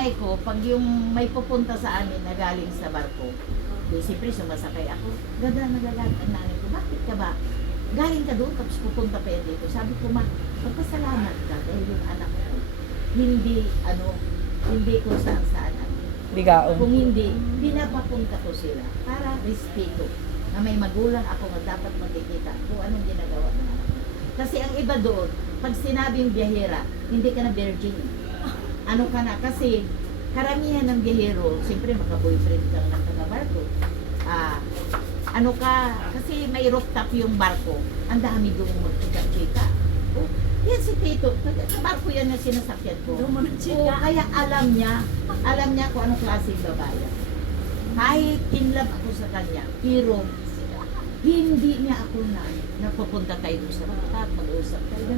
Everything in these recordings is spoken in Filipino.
nanay ko, pag yung may pupunta sa amin na galing sa barko, siyempre sumasakay ako. Ganda nagagat ang nanay ko, bakit ka ba? Galing ka doon, tapos pupunta pa yan dito. Sabi ko, ma, magpasalamat ka dahil yung anak ko, hindi ko saan Bigaon. kung hindi, pinapapunta ko sila para respeto na may magulang ako na dapat makikita kung anong ginagawa ng anak ko. Kasi ang iba doon, pag sinabing biyahera, hindi ka na virgin. Ano ka na? Kasi karamihan ng biyahero, siyempre maka-boyfriend ka ng taga-barko. Ano ka? Kasi may rooftop yung barko. Ang dami doon magchika-chika. Oh, yan si Tito. Sa barko yan na sinasakyan ko. Kaya alam niya kung anong klaseng babae. Kahit in love ako sa kanya, pero hindi niya ako napupunta tayo doon sa rooftop, mag-uusap tayo.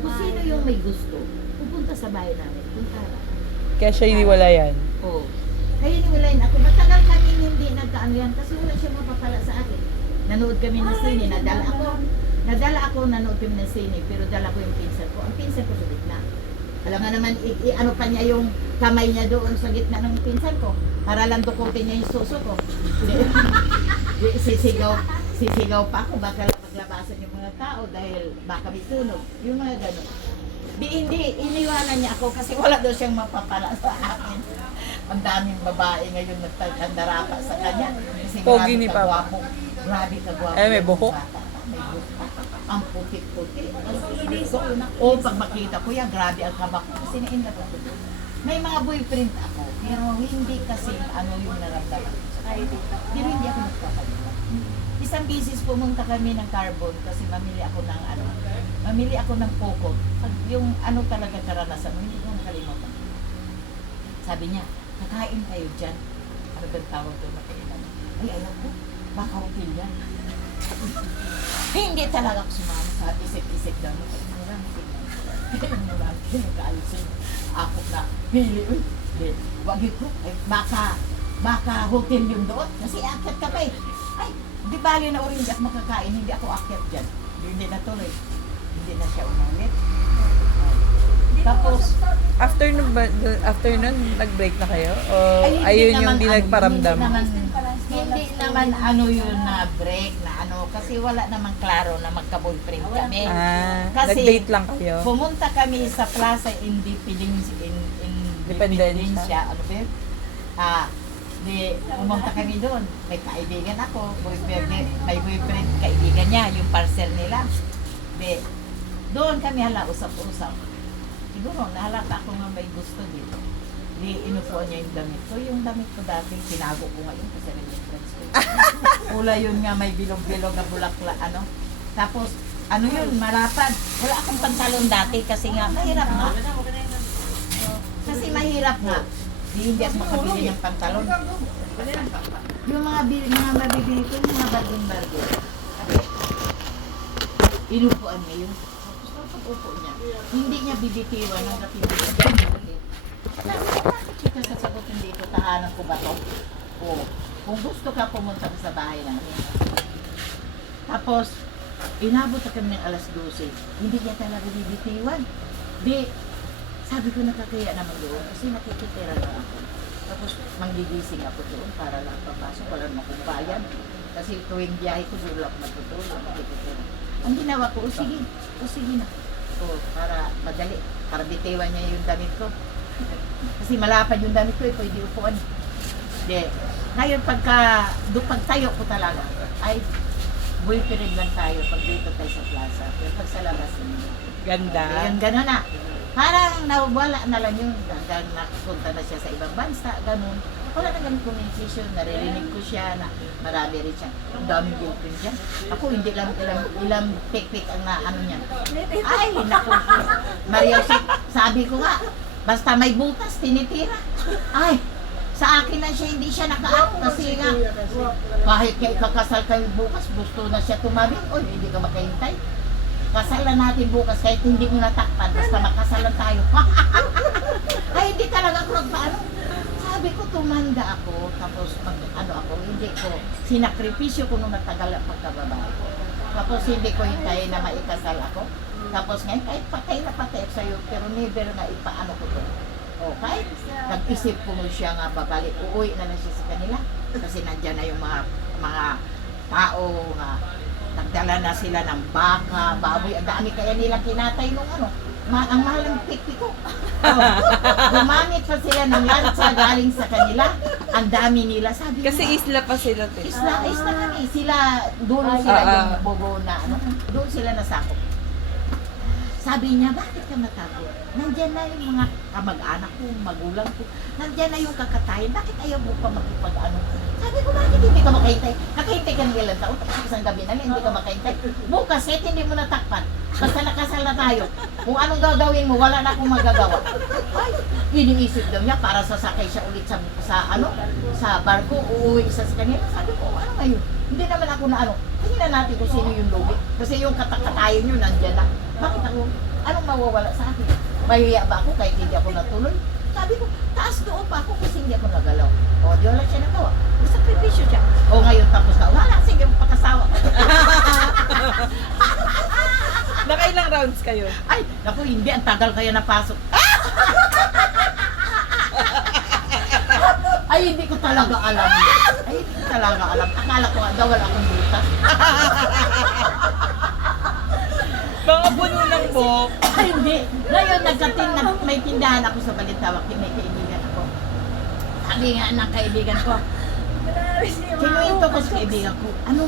Kung sino yung may gusto, pupunta sa bahay namin, punta lang. Kaya siya iniwalayan. Oo. Kaya iniwalayan ako. Matagal kami hindi nagkaano yan kasi wala siya mapapala sa akin. Nanood kami ng sine, nadala ako, nanood kami ng sine, pero dala ko yung pinsan ko. Ang pinsan ko sa gitna. Alam nga naman, ano pa niya yung kamay niya doon sa gitna ng pinsan ko. Para lang dukutin niya yung suso ko. Sisigaw pa ako, baka maglabasan yung mga tao dahil baka may sunog. Yung mga gano'n. Hindi, iniwanan niya ako kasi wala daw siyang mapapala sa akin. Ang daming babae ngayon nagtandarapa sa kanya. Kasi Pogi ni Papa. Grabe ka gwapo. May buhok? May buhok. Ang puti-puti. Pag makita ko yan, grabe ang kabak ko. Kasi na-inlove ako doon. May mga boyfriend ako, pero hindi kasi ano yung naramdaman ko sa kanya. Pero hindi ako nagpapalala. Isang bisis pumunta kami ng Carbon kasi mamili ako ng pokot. Pag yung ano talaga karanasan, hindi ko nakalimutan. Sabi niya, kakain tayo dyan. Ano ba tawag doon na kainan? Ay, alam ko, baka hotel yan. Hindi talaga ako sumama sa isip-isip daw. Marami tingnan. Marami nagkaalisin. Ako na, pili, wag ko. Ay, baka hotel yung doon. Kasi akyat ka pa eh. Ay, di bali na orange at makakain, hindi ako akyat dyan. Hindi na tuloy. Hindi na siya umalit. Tapos, After nun, nag-break na kayo? O ayun yung di nagparamdam? Hindi naman ano yun na break na ano. Kasi wala namang klaro na magka-boyfriend kami. Kasi nag-date lang kayo? pumunta kami sa Plaza Independencia. Ano ba yun? Pumunta kami doon. May kaibigan ako, may boyfriend, kaibigan niya, yung parcel nila. Doon kami usap-usap. Siguro, nahalata ako nga may gusto dito. Inupuan niya yung damit ko. Yung damit ko dati, tinago ko ngayon kasi rin yung friends ko. Ula yun nga, may bilog-bilog na bulakla, ano. Tapos, ano yun, marapad. Wala akong pantalon dati kasi nga, mahirap nga. Kasi mahirap nga. Hindi ako makabili ng pantalon. Yung mga mabibili ko, yung mga bargain-bargain. Inupuan niya yun. Tapos upo niya. Hindi niya bibitiwan ng kapindigan. Bakit siya sasagutin dito? Tahanan ko ba to? Oo. Kung gusto ka pumunta sa bahay namin. Tapos, inabot na kami ng alas 12. Hindi niya talaga bibitiwan. Sabi ko nakakaya naman doon kasi nakikitira na ako. Tapos manggigising ako doon para lang papasok. Wala naman akong bayan. Kasi tuwing biyahe ko doon ako matutulog. Nakikitira. Ang ginawa ko, sige na. Para madali. Para bitiwan niya yung damit ko. Kasi malapad yung damit ko, pwede upuan. Ngayon pagtayo ko talaga, ay boyfriend lang tayo pag dito tayo sa plaza. Pero pag sa labas, Ganda. yung gano'n na. Parang nawala na lang yun. Hanggang napunta na siya sa ibang bansa, gano'n. Wala na ganun communication, naririnig ko siya na marami rin siya. Ang daming girlfriend dyan. Ako hindi lang ilang pik-pik ang ano niya. Ay, naku. Maria, sabi ko nga, basta may butas, tinitira. Ay, sa akin na siya, hindi siya naka-up kasi nga, kahit kakasal kayo bukas, gusto na siya tumabi. Oy, hindi ka makahintay. Kasalan natin bukas kahit hindi mo natakpan, basta makasalan tayo. Ay, hindi talaga ako nagpaano. Sabi ko, tumanda ako, tapos hindi ko, sinakripisyo ko nung natagal ang pagkababae ko. Tapos hindi ko hintayin na maikasal ako. Tapos ngayon, kahit patay na patay sa'yo, pero never na ipaano ko to. O, kahit nag-isip ko siya nga babalik, uuwi na lang siya sa kanila. Kasi nandyan na yung mga tao nga nagdala na sila ng baka, baboy, ang dami kaya nilang kinatay nung ano. Ang mahal ng pikpiko. Gumamit pa sila ng lansa galing sa kanila. Ang dami nila, sabi Kasi nila. isla pa sila, te. Isla kami. Sila, doon sila yung bobo na, ano, doon sila nasakop. Sabi niya, bakit ka natakot? Nandyan na yung mga kamag-anak ko, magulang ko. Nandyan na yung kakatayin. Bakit ayaw mo pa makipag-ano? Sabi ko, bakit hindi ka makahintay? Nakahintay ka ng ilang taon, tapos isang gabi na lang, hindi ka makahintay. Bukas, hindi mo natakpan. Basta nakasal na tayo. Kung anong gagawin mo, wala na akong magagawa. Ay, iniisip daw niya para sasakay siya ulit sa barko, uuwi isa sa kanila. Sabi ko, ano ngayon? Hindi naman ako na ano. Tingnan natin kung sino yung lugi. Kasi yung katakatayin yun, nandyan na. Bakit ako? Anong mawawala sa akin? Mahiya ba ako kahit hindi ako natuloy? Sabi ko, taas doon pa ako kasi hindi ako nagalaw. O, di wala siya nagawa. Sakripisyo siya. O, ngayon tapos na. Wala, sige, pakasawa. Nakailang rounds kayo? Ay, naku, hindi. Ang tagal kaya napasok. Ay, hindi ko talaga alam yun. Ay, hindi ko talaga alam. Akala ko nga daw wala akong butas. Mga puno ng buhok. Ay, hindi. Ngayon, may tindahan ako sa Balintawak. May kaibigan ako. Sabi nga ng kaibigan ko, kinuwento ko sa kaibigan ko, ano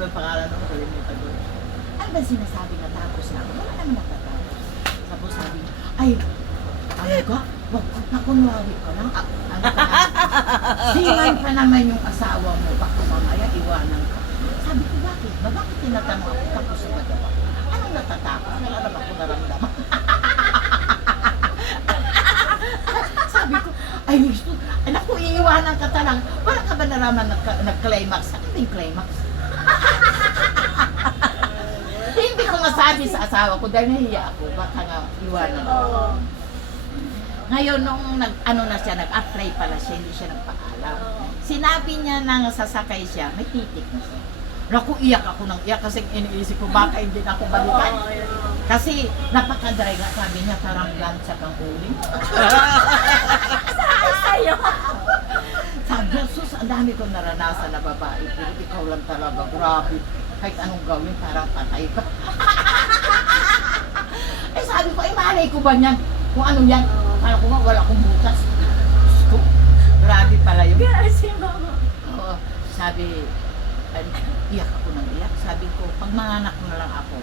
ba yung pangalan ko? Kalimutan ko. Ano ba sinasabi na tapos na ako? Wala naman natatapos. Tapos sabi niya, ay, ano ka? Wag nakunwari ka lang. Ano ka na? Siman pa naman yung asawa mo. Baka mamaya iwanan ka. Sabi ko, bakit? Bakit tinatanong ako? Tapos sa magawa. Anong natatapos? Wala na ba ako naramdaman? Sabi ko, ay gusto. Anak ko, iiwanan ka talang. Wala ka ba naraman nag-climax? Ano ba yung climax? Hindi ko masabi sa asawa ko dahil nahiya ako. Baka nga iwanan ako. Ngayon, nung nag-apply pala siya, hindi siya nagpaalam. Sinabi niya na sasakay siya, may titik na siya. Naku, iyak ako ng iyak kasi iniisip ko baka hindi na ako balikan. Kasi napaka-dry nga, sabi niya, parang lansa kang uling. Sa'yo. Sabi niya, sus, ang dami kong naranasan na babae, pero ikaw lang talaga, grabe. Kahit anong gawin, parang patay ka. Eh sabi ko, malay ko ba niyan? Kung ano yan? Kala ko nga, wala akong butas. Diyos ko, grabe pala yun. Oo, sabi, iyak ako ng iyak. Sabi ko, pag manganak na lang ako.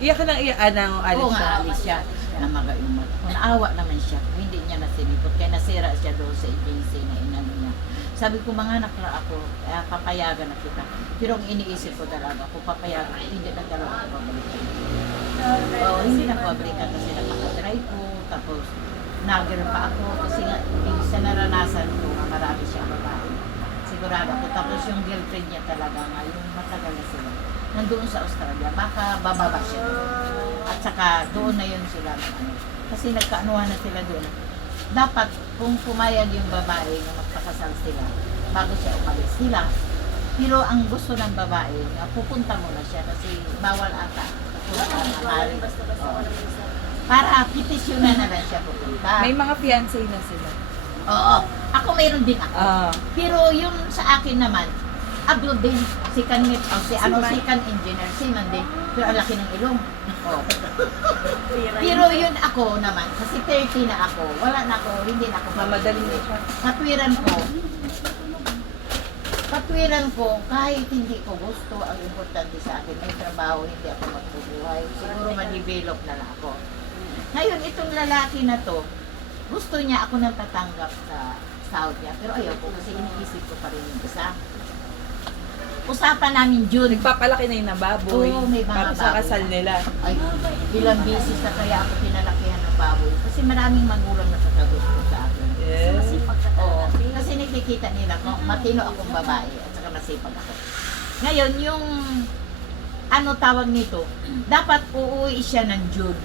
Iyak ka ng iyak, anong alis Oo siya? nga, alis siya. Namaga yung mata ko. Naawa naman siya. Hindi niya nasinipot. Kaya nasira siya doon sa agency na inano niya. Sabi ko, manganak na ako. Papayagan na kita. Pero ang iniisip ko talaga, kung papayagan, hindi na talaga ako pabalikan. Oo, hindi na pabalikan kasi napaka-dry ko. Tapos, nagir pa ako. Kasi nga, sa naranasan ko, marami siya babae. Sigurado ako. Tapos yung girlfriend niya talaga nga, yung matagal na sila. Nandoon sa Australia, baka bababa siya doon. At saka doon na yun sila. Kasi nagkaanuhan na sila doon. Dapat kung pumayag yung babae na magpakasal sila, bago siya umalis sila. Pero ang gusto ng babae, na pupunta muna siya kasi bawal ata. Para petisyonan na lang siya pupunta. May mga fiancé na sila. Oo. Ako mayroon din ako. Pero yung sa akin naman, abroad din. Second engineer, seaman din. Pero ang laki ng ilong. Oh. Pero yun ako naman, kasi 30 na ako, wala na ako, hindi na ako Mamadali na siya. Katwiran ko, kahit hindi ko gusto, ang importante sa akin, may trabaho, hindi ako magbubuhay. Siguro ma-develop na lang ako. Ngayon, itong lalaki na to, gusto niya ako nang tatanggap sa Saudi. Pero ayaw ko kasi iniisip ko pa rin yung isa. Usapan namin June. Nagpapalaki na yun na baboy. Oo, may mga para sa baboy. kasal nila. Ay, ilang beses na kaya ako pinalakihan ng baboy. Kasi maraming magulang na kakagusto sa akin. Yes. Oo, kasi nakikita nila ko, matino akong babae at saka masipag ako. Ngayon, yung ano tawag nito, dapat uuwi siya ng June.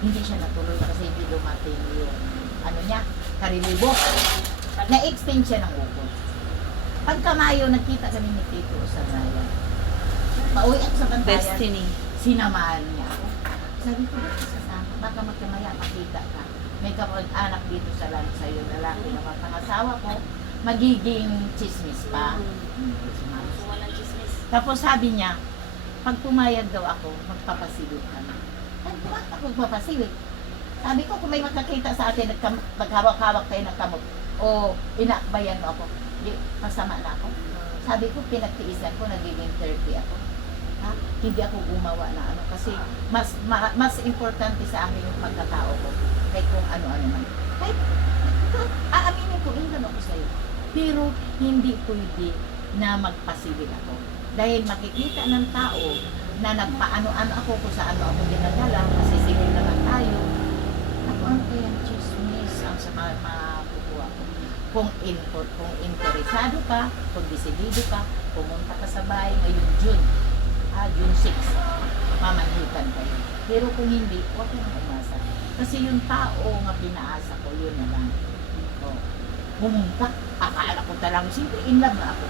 Hindi siya natuloy kasi hindi dumating yung ano niya, karilibo. Na-extend siya ng August. Pagka Mayo, nagkita kami ni Tito sa Ryan. Pauwi ako sa Bantayan. Destiny. Sinamahan niya ako. Sabi ko, bakit sasama? baka magkamaya makita ka. May kapag-anak dito sa sa'yo, lalaki na mapangasawa ko, magiging chismis pa. Walang chismis. Tapos sabi niya, pag pumayag daw ako, magpapasilip kami. Ay, bakit ako magpapasilip? Sabi ko, kung may makakita sa atin, maghawak-hawak tayo ng kamot, o inaakbayan mo ako, di, masama na ako. Sabi ko, pinagtiisan ko, nagiging 30 ako. Ha? Hindi ako gumawa na ano, kasi mas importante sa akin yung pagkatao ko, kahit kung ano-ano man. Kahit, aaminin ko, hindi ako sa'yo. Pero, hindi pwede na magpasilip ako. Dahil makikita ng tao na nagpaano-ano ako kung saan ako dinadala, kasi sige naman tayo. Ako ang kaya chismis ang sa mga makukuha ko. Kung interesado ka, kung desidido ka, pumunta ka sa bahay ngayong June. June 6, mamanhikan kayo. Pero kung hindi, huwag ka nang umasa. Kasi yung tao nga pinaasa ko, yun na lang. Pumunta, akala ko talagang, siyempre in love na ako.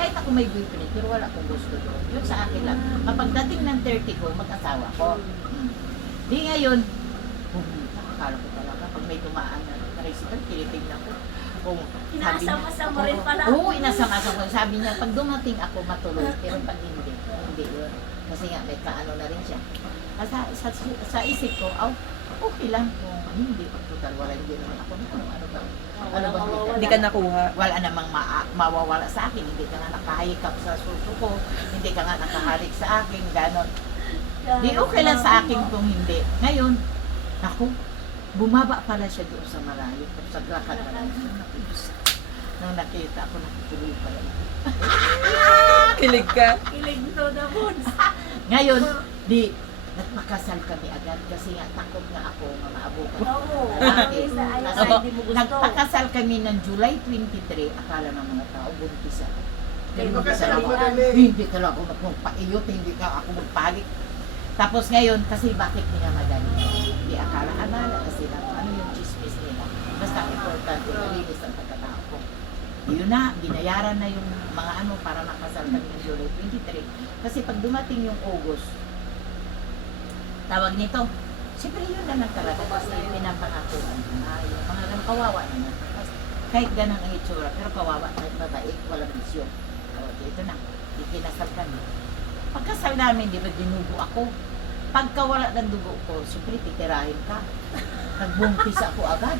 Kahit ako may boyfriend, pero wala akong gusto doon. Yun sa akin lang. Kapag dating ng 30 ko, mag-asawa ko. Di ngayon, akala ko talaga, pag may tumaan na tricycle, tinitignan ko. Inasama-sama mo rin pala. Oo, inasama-sama ko. Sabi niya, pag dumating ako, matuloy. Pero pag hindi yun. Kasi nga, may kaano na rin siya. Sa isip ko, okay lang kung hindi. Total, wala hindi naman ako. Ano ba? Hindi ka nakuha. Wala namang mawawala sa akin. Hindi ka nga nakahikap sa suso ko. Hindi ka nga nakahalik sa akin. Ganon. Di okay lang sa akin kung hindi. Ngayon, ako, bumaba pala siya doon sa malayo. Sa lakad na lang. Nung nakita ako, nakituloy pala. Kilig ka. Kilig to the bones. Ngayon, di, nagpakasal kami agad kasi nga takot nga ako nga maabukan. Oo. Lalaki. Ayaw Kasi sa hindi mo gusto. nagpakasal kami ng July 23, akala ng mga tao, buntis ako. Magkasal mo na Hindi talaga ako magpaiyot, hindi ka ako magpalik. Tapos ngayon, kasi bakit niya madali? Di akala kasi na ano yung chismis nila. Basta importante, malinis ang pagkatao ko. Yun na, binayaran na yung mga ano para makasal kami ng July 23. Kasi pag dumating yung August, tawag nito, siyempre yun na lang talaga kasi pinapangakuan na yung mga ganun kawawa naman. Kahit ganang ang itsura, pero kawawa na babae, walang bisyo. Ito na, ikinasal kami. Pagkasal namin, di ba, dinugo ako. Pagka wala ng dugo ko, siyempre titirahin ka. Nagbuntis ako agad.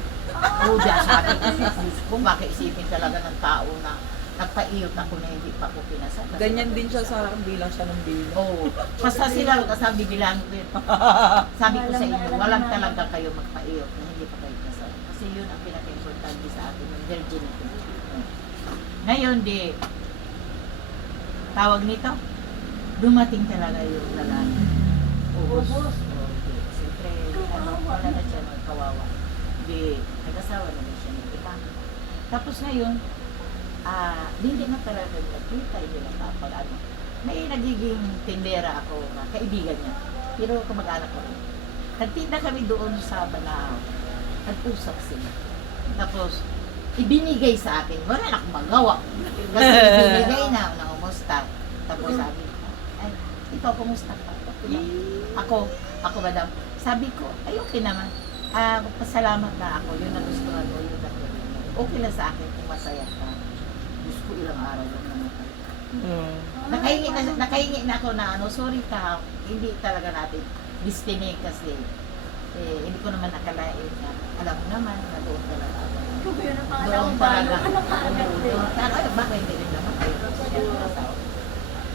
O, dyan sabi ko, Diyos ko, makaisipin talaga ng tao na nagpaiyot ako na hindi pa ako pinasal. Kasi Ganyan din siya sa bilang siya ng bilang. Oo. Basta sila kasabi bilang ko yun. Sabi ko sa inyo, walang talaga kayo magpaiyot na hindi pa kayo kasal. Kasi yun ang pinaka-importante sa atin, yung virginity. Ngayon, di, tawag nito, dumating talaga yung lalaki. Ubus. Okay. Siyempre, wala na siya ng kawawa. Di, nag-asawa na din siya ng iba. Tapos ngayon, hindi na talaga nagkita, hindi na kapag ano. May nagiging tindera ako na kaibigan niya. Pero kamag-anak ko rin. Nagtinda kami doon sa Banao. Nag-usap sila. Tapos, ibinigay sa akin. Wala na akong magawa. Kasi ibinigay na umusta. Tapos sabi ko, ay, ikaw kumusta ka? Ako madam. Sabi ko, ay okay naman. Pasalamat na ako. Yun na gustuhan mo, yun na tuloy mo. Okay lang sa akin kung masaya ka. Gusto ko ilang araw lang namatay. Nakahingi na ako na sorry ka, hindi talaga natin destiny kasi hindi ko naman nakalain na alam mo naman na doon talaga ako. Yun ang mga Doon bayo. talaga. Ano ka agad din? Baka hindi rin naman kayo.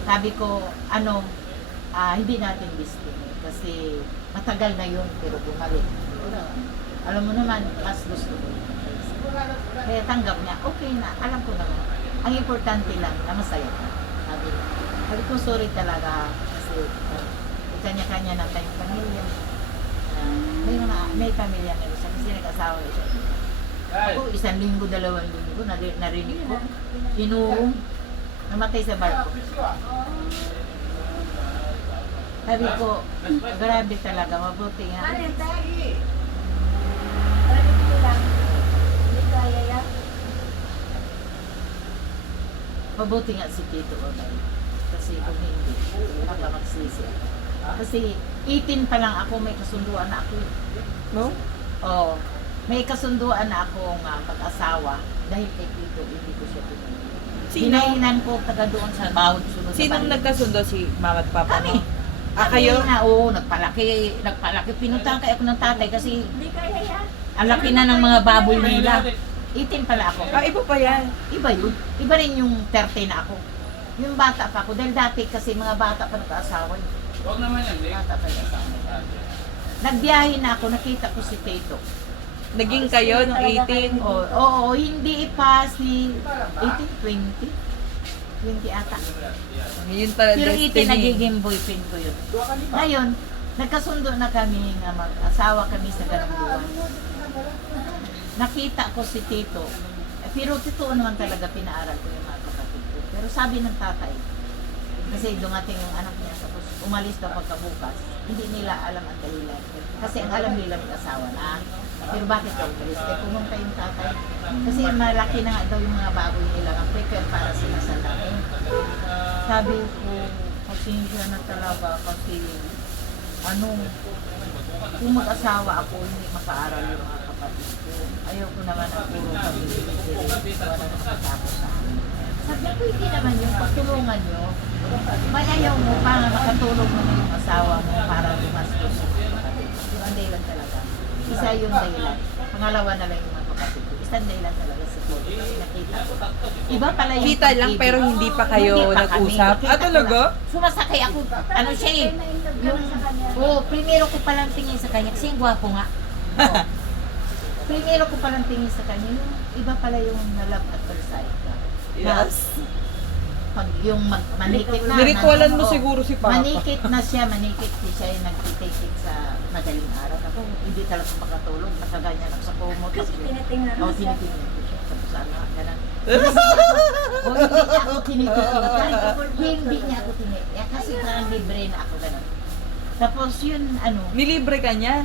Sabi ko, hindi natin destiny kasi matagal na yun pero bumalik. Alam mo naman, mas gusto ko. Kaya tanggap niya, okay na, alam ko naman. Ang importante lang na masaya ka. Sabi ko, sorry talaga kasi kanya-kanya na tayong pamilya. May pamilya na siya kasi nag-asawa na siya. Ako, 1 linggo, 2 linggo, narinig ko. Inuong, namatay sa barko. Sabi ko, grabe talaga, mabuti nga. Ano yun, tayo? Parang ito lang. Hindi kaya yan. Mabuti nga si Tito Onay. Kasi kung hindi, baka magsisi ako. Kasi 18 pa lang ako, may kasunduan na ako. No? Oo. May kasunduan na ako nga mag-asawa dahil kay Tito, hindi ko siya pinili. Hinahinan ko taga doon sa bawat sunod sa Sinong balik. nagkasundo? Si mama at papa Kami. mo? Ah, kayo? Kami na, oo, nagpalaki. Pinuntahan kaya ako ng tatay kasi Hindi kaya yan. ang laki na ng mga baboy nila. 18 pala ako. Ah, iba pa yan. Iba yun. Iba rin yung 30 na ako. Yung bata pa ako. Dahil dati kasi mga bata pa nag-aasawa. Huwag naman yan, Nick. Bata pa nag-aasawa. Nagbiyahe na ako, nakita ko si Tito. Naging kayo nung 18? Oo, hindi pa si 18, 20. 20 ata. Yun pala Pero 18 destiny. nagiging boyfriend ko yun. Ngayon, nagkasundo na kami nga mag-asawa kami sa ganang buwan. Nakita ko si Tito. Pero totoo naman talaga pinaaral ko yung mga kapatid ko. Pero sabi ng tatay, kasi dumating yung anak niya, tapos umalis daw pagkabukas, hindi nila alam ang dahilan. Kasi ang alam nila mag-asawa na. Pero bakit daw umalis? Kaya pumunta yung tatay. Kasi malaki na nga daw yung mga baboy nila ang prepare para sila sa laki. Sabi ko, pasensya na talaga kasi kung mag-asawa ako, hindi makaaral yung mga kapatid ko. Ayaw ko naman ang puro pag-ibig. Wala na makatapos sa akin. Sabi ko, hindi naman yung pagtulungan nyo. May ayaw mo pa nga makatulong mo na yung asawa mo para lumastos sa mga kapatid. Yung ang dahilan talaga. Isa yung dahilan. Pangalawa na lang yung mga kapatid ko. Isang dahilan talaga sa Tito. Kasi nakita ko. Iba pala yung Kita lang pag-ibig. pero hindi pa kayo Hindi pa kami. nag-usap? Nakita Ah, ko talaga? lang. Sumasakay ako. Ano siya eh. Yung, primero ko palang tingin sa kanya. Kasi yung gwapo nga. Oo. Primero ko palang tingin sa kanya. Yung iba pala yung na-love at first sight. Yes. Pag yung manikit na. Niritualan mo oo. siguro si Papa. Manikit na siya, manikit siya yung nagtitikit sa madaling araw. Ako, hindi talaga makatulog. Nakaganyan ako sa kumot. Kasi tinitingnan mo Oo, siya. tinitingnan ko siya. Tapos ano, ganun. O, hindi niya ako tinitingnan. Hindi niya ako tinitingnan. Kasi parang libre na ako ganun. Tapos yun, Nilibre ka niya?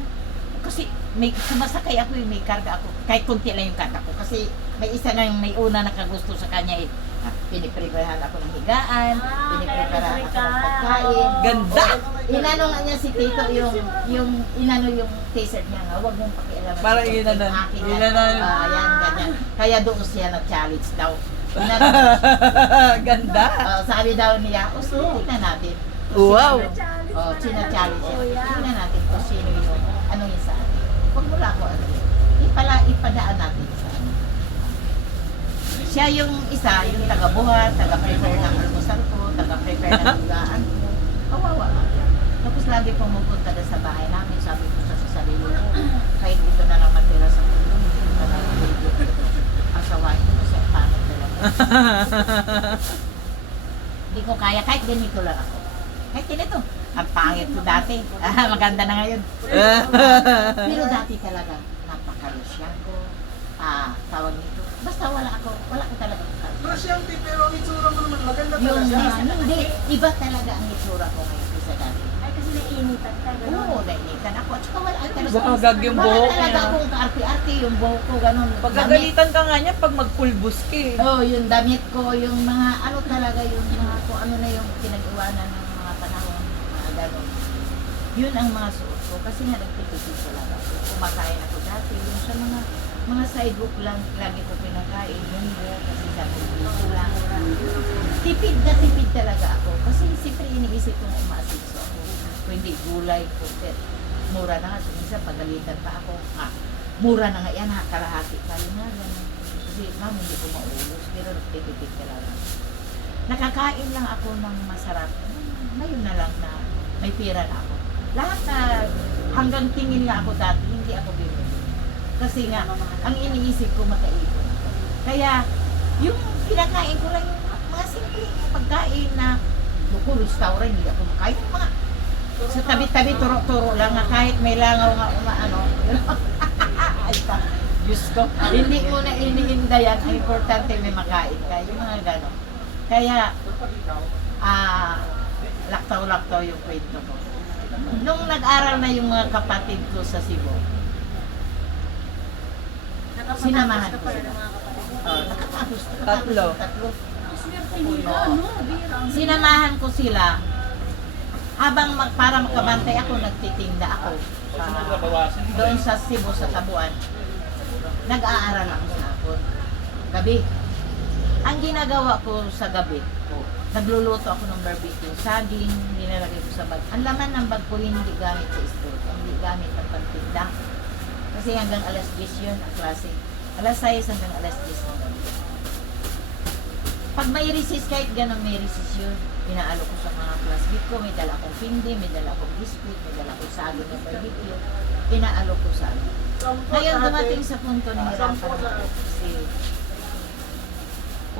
kasi may sumasakay ako yung may karga ako. Kahit kunti lang yung karga ko. Kasi may isa na yung may una nakagusto sa kanya eh. Pinipreparahan ako ng higaan, pinipreparahan ako ng pagkain. Ganda! Inano nga niya si Tito yung inano yung t-shirt niya nga, huwag mong pakialaman. Parang si Tito, inano, akin yan. inano. Yan, ganyan. Kaya doon siya nag-challenge daw. Inano, Ganda! sabi daw niya, tingnan natin. Wow! China-challenge siya. Tingnan natin kung sino yung ano yun sa atin. Huwag mo lang ako ano yun. Ipadaan natin sa atin. Siya yung isa, yung taga-buhat, taga-prepare ng almusal ko, taga-prepare ng higaan ko. Kawawa nga. Tapos lagi pumupunta na sa bahay namin, sabi ko sa sarili ko, kahit ito na lang matira sa mundo, hindi ko na lang asawain ko kasi ang pangit talaga. Hindi ko kaya, kahit ganito lang ako. Kahit ganito, ang pangit ko dati. Maganda na ngayon. Pero dati talaga, napaka-Russian ko. Tawag nito. Basta wala ko talaga. Rusyante, pero ang itsura mo naman, maganda Yung talaga siya. hindi, iba talaga ang itsura ko ngayon sa dati. Ay, kasi nainitan ka. gano'n. Oo, nainitan ako. At saka wala talaga. Bumagag yung buhok Wala talaga niya. akong kaarte-arte, yung buhok ko, ganun. Pagkagalitan ka nga niya pag magpulbos ka eh. Oo, yung damit ko, yung mga ano talaga, yung mga kung ano na yung pinag-iwanan ng mga panahon, mga ganun. Yun ang mga suot ko. Kasi nga nagtitipid talaga ako. Kumakain ako dati. Yung sa mga sidewalk lang, lagi ko pinakain. Yung buhok, kasi sa ko lang. Tipid na tipid talaga ako. Kasi siyempre iniisip kong umaasinso ako. Kung hindi gulay, kumpet. Mura na nga. So, minsan pagalitan pa ako. Mura na nga yan, kalahati pa yun nga. Ganun. Kasi ma'am, hindi ko maubos. Pero nagtitipid talaga. Nakakain lang ako ng masarap. Ngayon na lang na may pera na ako. Lahat na hanggang tingin nga ako dati, hindi ako bibili. Kasi nga, ang iniisip ko makaipon ako. Kaya, yung pinakain ko lang yung mga simple pagkain na buko, restaurant, hindi ako makain. Yung mga sa tabi-tabi, turo-turo lang nga, kahit may langaw nga umaano. Ay pa, Diyos ko. Hindi mo na iniinda yan. Ang importante may makain ka. Yung mga gano'n. Kaya, laktaw-laktaw yung kwento ko. Nung nag-aral na yung mga kapatid ko sa Cebu, sinamahan ko sila. Nakatapos. Tatlo. Sinamahan ko sila. Para makabantay ako, nagtitinda ako. Doon sa Cebu, sa Tabuan. Nag-aaral ako sa hapon. Gabi. Ang ginagawa ko sa gabi, nagluluto ako ng barbecue. Saging, nilalagay ko sa bag. Ang laman ng bag ko hindi gamit sa store. Hindi gamit ang pagtinda. Kasi hanggang alas 10 yun ang klase. Alas 6 hanggang alas 10 ng gabi. Pag may recess, kahit ganun may recess yun, inaalo ko sa mga classmate ko. May dala akong pindi, may dala akong biscuit, may dala akong saging ng barbecue. Inaalo ko sa ano. Ngayon dumating sa punto na hirapan ako kasi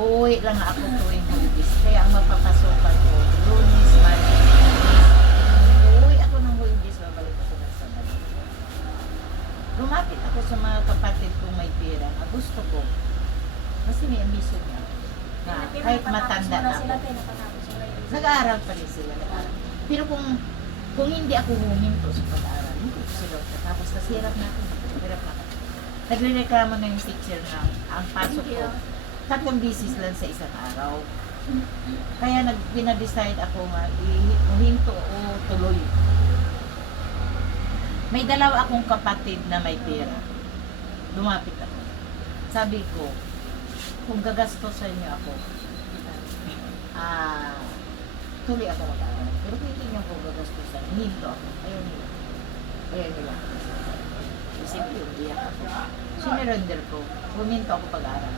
uuwi lang ako tuwing holidays. Kaya ang mapapasokan ko, Lunes, Martes, uuwi ako ng holidays, babalik ako ng Sabado. Lumapit ako sa mga kapatid kong may pera na gusto ko. Kasi may ambisyon niya. Na kahit matanda na ako. Nag-aaral pa rin sila. Nag-aaral. Pero kung hindi ako huminto sa pag-aaral, hindi ko sila tapos kasi hirap na ako. Hirap na ako. Nagre-reklamo na yung teacher na ang pasok ko. 3 bisis lang sa isang araw. Kaya pinadecide ako nga huminto o tuloy. May dalawa akong kapatid na may pera. Lumapit ako. Sabi ko, kung gagastosan niyo ako, tuloy ako mag-aaral. Pero kung hindi niyo ako gagastosan, hinto ako. Ayaw nila. Ayaw nila. Simple, umiyak ako. Sinurrender ko. Huminto ako pag-aaral.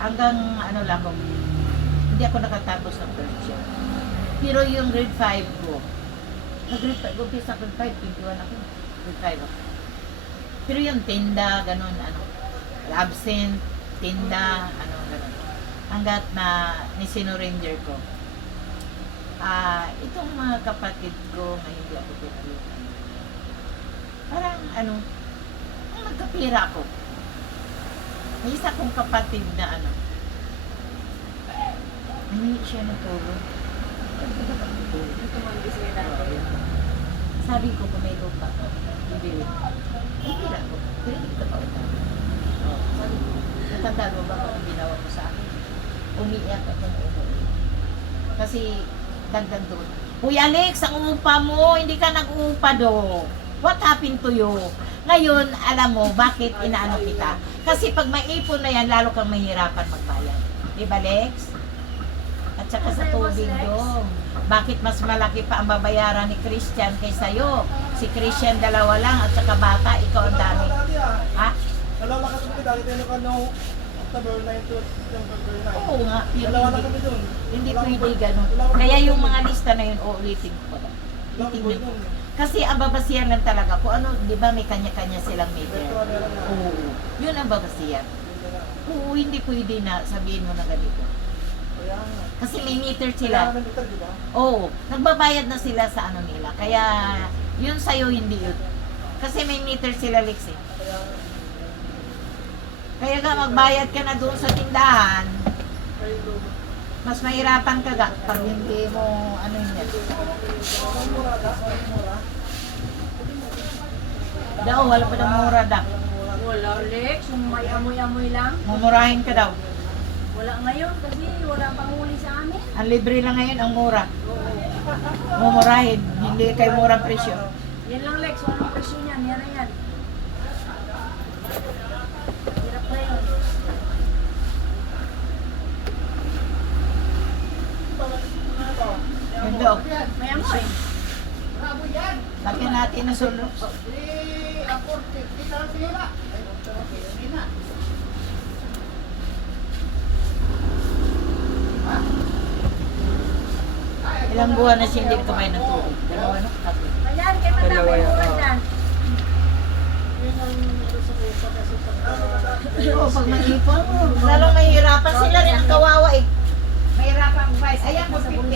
Hanggang ano lang ako, hindi ako nakatapos ng first year. Pero yung grade 5 ko, nag-grade 5, umpisa grade 5, 21 ako. Grade 5 ako. Pero yung tinda, ganun, ano, absent, tinda, ano, ganun. Hanggat na nisinurrender ko. Itong mga kapatid ko na hindi ako pinalitan. Parang, ano, ang nagkapira ako. May isa kong kapatid na ano, hindi siya natulog. Sabi ko kung may lupa ko, bibili. Hindi lang ko. Pero hindi ko pa utang. Sabi ko, natandaan mo ba kung ginawa mo sa akin? Umiiyak ako ng umuwi. Kasi dagdag doon. Uy Alex, ang umupa mo, hindi ka nag-uupa do. What happened to you? Ngayon, alam mo, bakit inaano kita? Kasi pag may ipon na yan, lalo kang mahirapan magbayad. Di ba, Lex? At saka sa tubig doon. Bakit mas malaki pa ang babayaran ni Christian kaysa iyo? Si Christian 2 lang at saka bata, ikaw ang dami. Ha? Dalawa lang kami dati tayo ka no October 9 to November 9. Oo nga. Dalawa lang kami doon. Hindi pwede ganun. Kaya yung mga lista na yun, uulitin ko pa. Ulitin mo. Kasi ang babasihan lang talaga kung ano, di ba may kanya-kanya silang meter. Oo. Yun ang babasihan. Oo, hindi pwede na sabihin mo na ganito. Kasi may meter sila. Oo, nagbabayad na sila sa ano nila. Kaya yun sa'yo hindi yun. Kasi may meter sila, Lex eh. Kaya nga magbayad ka na doon sa tindahan. Mas mahirapan ka ga pag hindi mo ano yun yan. Daw, wala pa ng mura daw. Wala, Lex. Yung may amoy-amoy lang. Mumurahin ka daw. Wala ngayon kasi wala pang huli sa amin. Ang libre lang ngayon, ang mura. Mumurahin, hindi kay murang presyo. Yan lang, Lex. Walang presyo niyan. Yan na yan. Hirap na yun. Yun daw. May amoy. Lagyan natin ng sulok. Ilang buwan na siya hindi kumain ng tubig? 2 no? 3. Ayan, kay madam. Dalawa May yan, mura oo. dyan. Oo, pag mag-ipon, lalong mahihirapan sila rin ang kawawa eh. Mahirapan ang price. Ayan, 50.